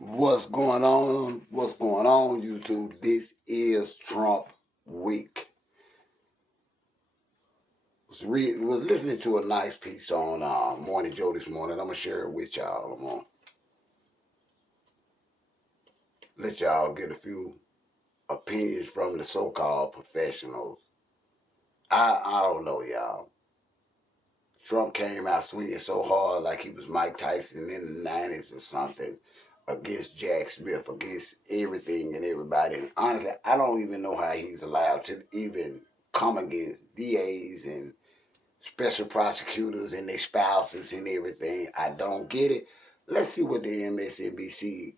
What's going on? What's going on, YouTube? This is Trump Week. Was listening to a nice piece on Morning Joe this morning. I'm gonna share it with y'all. I'm gonna let y'all get a few opinions from the so-called professionals. I don't know, y'all. Trump came out swinging so hard like he was Mike Tyson in the 90s or something against Jack Smith, against everything and everybody. And honestly, I don't even know how he's allowed to even come against DAs and special prosecutors and their spouses and everything. I don't get it. Let's see what the MSNBC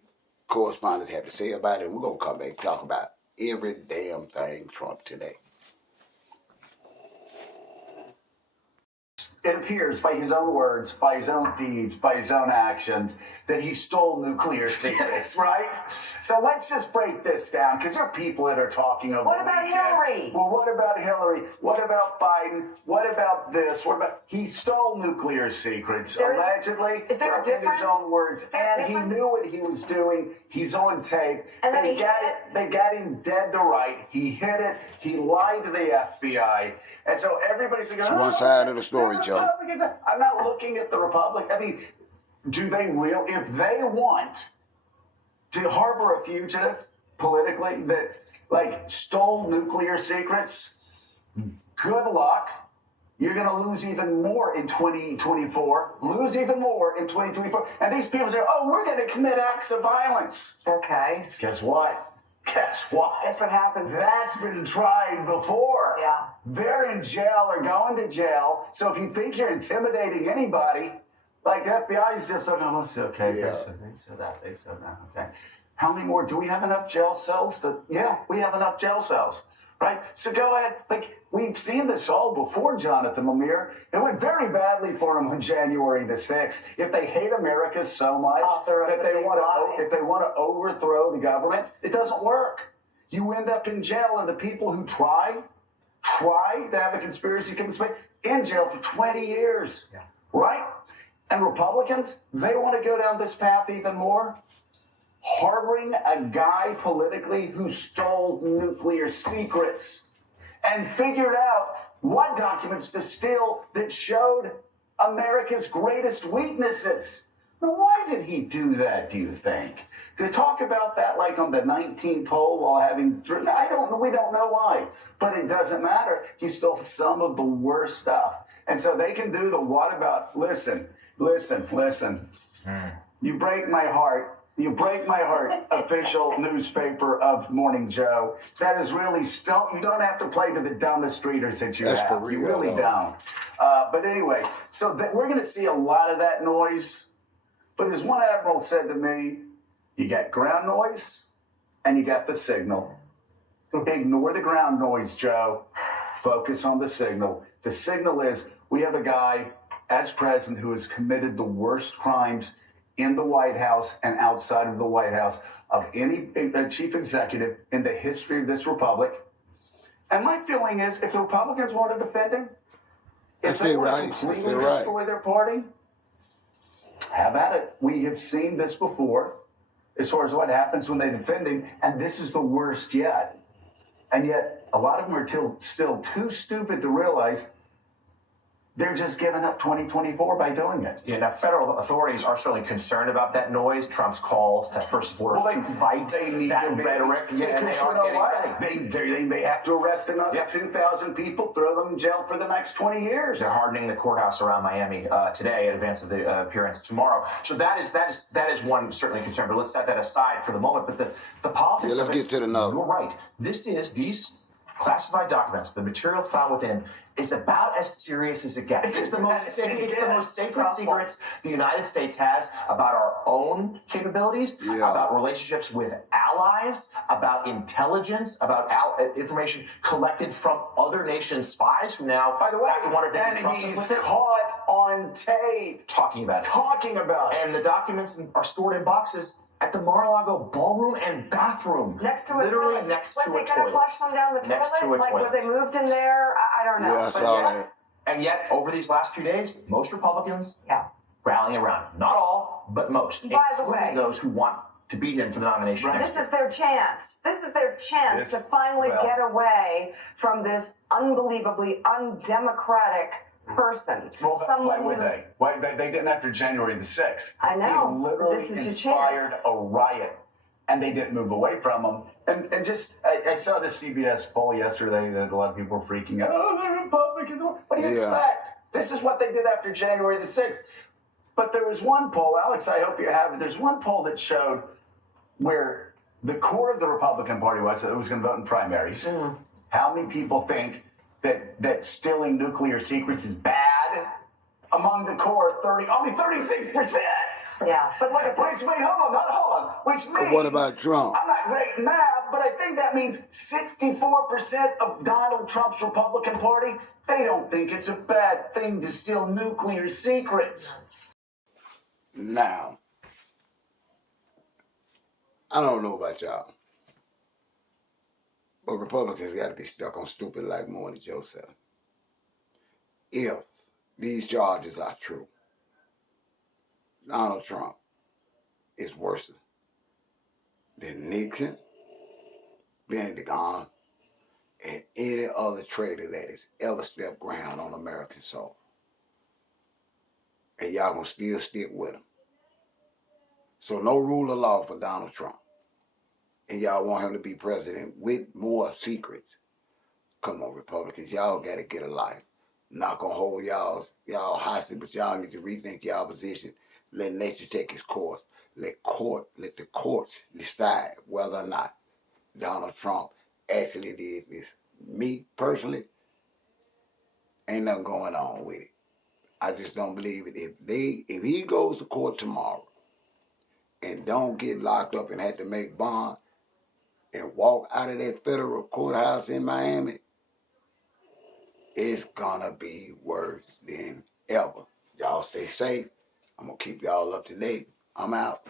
correspondents have to say about it. And we're going to come back and talk about every damn thing Trump today. It appears by his own words, by his own deeds, by his own actions, that he stole nuclear secrets, right? So let's just break this down, because there are people that are talking over What about Hillary? Well, what about Hillary? What about Biden? What about this? What about... He stole nuclear secrets, allegedly. Is there a difference? In his own words. And he knew what he was doing. He's on tape. And then they got him dead to right. He hid it. He lied to the FBI. And so everybody's going, it's one side of the story, Joe. I'm not looking at the Republic. I mean, do they if they want to harbor a fugitive politically that stole nuclear secrets, good luck. You're going to lose even more in 2024. Lose even more in 2024. And these people say, oh, we're going to commit acts of violence. Okay. Guess what? Guess what? That's what happens. That's been tried before. Yeah. They're in jail or going to jail. So if you think you're intimidating anybody, like the FBI is just like, oh, let's see, okay. Yeah. They said that. They said that. Okay. How many more? Do we have enough jail cells? Yeah, we have enough jail cells. Right? So go ahead. We've seen this all before, Jonathan Lemire. It went very badly for him on January the 6th. If they hate America so much that if they want to overthrow the government, it doesn't work. You end up in jail, and the people who try to have a conspiracy in jail for 20 years. Yeah. Right? And Republicans, they want to go down this path even more. Harboring a guy politically who stole nuclear secrets and figured out what documents to steal that showed America's greatest weaknesses. Now, why did he do that, do you think? To talk about that on the 19th hole while having... we don't know why, but it doesn't matter. He stole some of the worst stuff. And so they can do the what about... Listen. You break my heart. You break my heart, official newspaper of Morning Joe. That is really you don't have to play to the dumbest readers that you That's have. for real, You really though. don't. But anyway, so we're going to see a lot of that noise. But as one admiral said to me, you got ground noise and you got the signal. Ignore the ground noise, Joe. Focus on the signal. The signal is we have a guy as president who has committed the worst crimes in the White House and outside of the White House of any chief executive in the history of this republic. And my feeling is, if the Republicans want to defend him, if they want to completely destroy their party, have at it. We have seen this before, as far as what happens when they defend him, and this is the worst yet. And yet, a lot of them are still too stupid to realize they're just giving up 2024 by doing it. Yeah, now federal authorities are certainly concerned about that noise, Trump's calls to first supporters to fight that rhetoric. Yeah, and they are getting ready. They may have to arrest another 2,000 people, throw them in jail for the next 20 years. They're hardening the courthouse around Miami today in advance of the appearance tomorrow. So that is one certainly concern. But let's set that aside for the moment. But the politics let's of it, get to the nub. You're right. These classified documents, the material found within, is about as serious as it gets. It's the most sacred secrets the United States has about our own capabilities, about relationships with allies, about intelligence, about information collected from other nations' spies who now, by the way, have to wonder if they can trust us he's with it. Caught on tape Talking about it. And the documents are stored in boxes at the Mar-a-Lago ballroom and bathroom. Next to a Literally toilet. next to a Was he toilet. going to flush them down the Next toilet? to a toilet. Were they moved in there? I don't know. Yeah, I saw that. And yet, over these last few days, most Republicans rallying around. Not all, but most. By the including way, those who want to beat him for the nomination. Right. next This is their chance. This is their chance to finally well- get away from this unbelievably undemocratic person. Well, why Someone would who, they? Why they didn't after January the 6th. I know. They literally This is your inspired chance. a riot, and they didn't move away from them. And just, I saw this CBS poll yesterday that a lot of people were freaking out. Oh, the Republicans. What do you Yeah. expect? This is what they did after January the 6th. But there was one poll, Alex, I hope you have it. There's one poll that showed where the core of the Republican Party was going to vote in primaries. How many people think that stealing nuclear secrets is bad? Among the core, only 36%. yeah, but look at Wait, this. hold on. Which means, what about Trump? I'm not great in math, but I think that means 64% of Donald Trump's Republican Party, they don't think it's a bad thing to steal nuclear secrets. Now, I don't know about y'all, but Republicans got to be stuck on stupid like Morning Joseph. If these charges are true, Donald Trump is worse than Nixon, Benedict Arnold, and any other traitor that has ever stepped ground on American soil. And y'all gonna still stick with him. So no rule of law for Donald Trump. And y'all want him to be president with more secrets. Come on, Republicans, y'all gotta get a life. Not gonna hold y'all hostage, but y'all need to rethink y'all position. Let nature take its course. Let the courts decide whether or not Donald Trump actually did this. Me personally, ain't nothing going on with it. I just don't believe it. If he goes to court tomorrow and don't get locked up and have to make bond and walk out of that federal courthouse in Miami, it's gonna be worse than ever. Y'all stay safe. I'm gonna keep y'all up to date. I'm out.